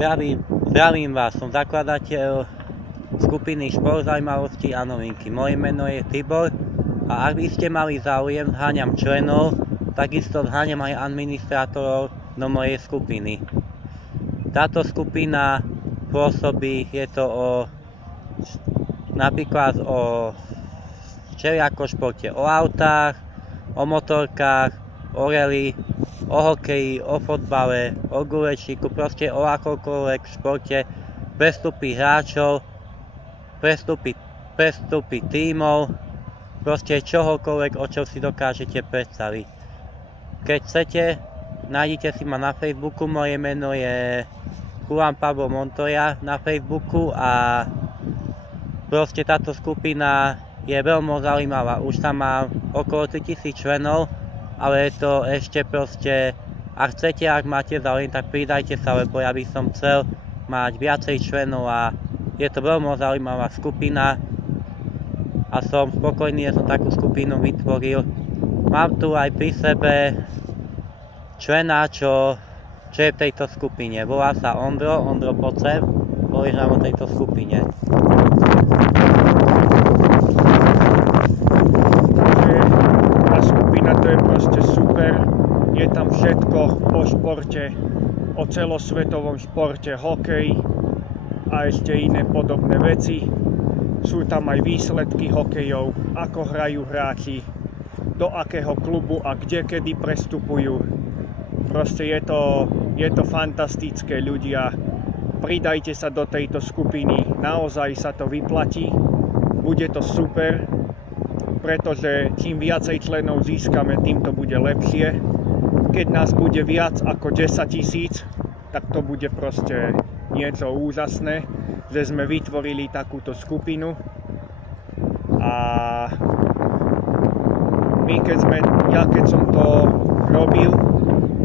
Zdravím vás, som zakladateľ skupiny Šport zaujímavosti a novinky. Moje meno je Tibor a ak by ste mali záujem, zháňam členov, takisto zháňam aj administrátorov do mojej skupiny. Táto skupina pôsobí, je to napríklad o všelijakom športe, o autách, o motorkách, o rally, o hokeji, o fotbale, o gulečíku, proste o akokoľvek športe, prestupy hráčov, prestupy tímov, proste čohokoľvek, o čo si dokážete predstaviť. Keď chcete, nájdete si ma na Facebooku, moje meno je Juan Pablo Montoya na Facebooku a proste táto skupina je veľmi zaujímavá. Už tam mám okolo 3000 členov, ale je to ešte proste, ak chcete, ak máte záujem, tak pridajte sa, lebo ja by som chcel mať viacej členov a je to veľmi zaujímavá skupina a som spokojný, že som takú skupinu vytvoril. Mám tu aj pri sebe člena, čo je v tejto skupine. Volá sa Ondro Pocev, povieš nám o tejto skupine. Tá skupina to je proste super, je tam všetko o športe, o celosvetovom športe, hokej a ešte iné podobné veci. Sú tam aj výsledky hokejov, ako hrajú hráči, do akého klubu a kde kedy prestupujú. Proste je to fantastické, ľudia. Pridajte sa do tejto skupiny, naozaj sa to vyplatí, bude to super, pretože čím viacej členov získame, tým to bude lepšie. Keď nás bude viac ako 10 000, tak to bude proste niečo úžasné, že sme vytvorili takúto skupinu. A keď som to robil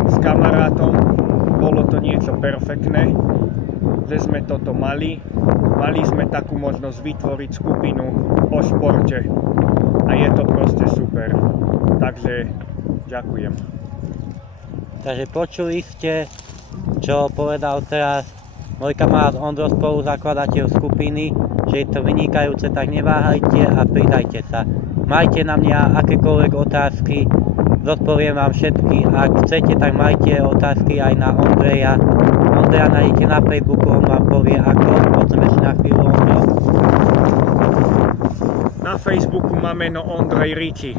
s kamarátom, bolo to niečo perfektné, že sme toto mali. Mali sme takú možnosť vytvoriť skupinu o športe a je to proste super. Takže ďakujem. Takže počuli ste, čo povedal teraz môj kamarát Ondro, spoluzakladateľ skupiny, že je to vynikajúce, tak neváhajte a pridajte sa. Majte na mňa akékoľvek otázky, zodpoviem vám všetky. Ak chcete, tak majte otázky aj na Ondreja. Ondreja nájdete na Facebooku, on vám povie ako. Poďme si na chvíľu, Ondro. Na Facebooku má meno Ondrej Riči.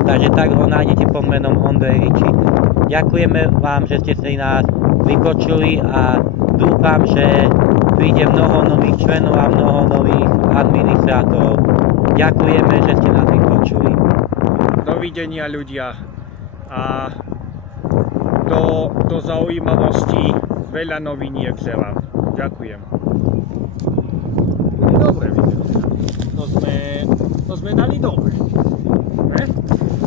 Takže tak ho nájdete pod menom Ondrej Riči. Ďakujeme vám, že ste si nás vypočuli a dúfam, že príde mnoho nových členov a mnoho nových administrátorov. Ďakujeme, že ste nás vypočuli. Dovidenia, ľudia. A do zaujímavosti veľa noviniek želám. Ďakujem. Dobre, to sme dali dobre. Ne?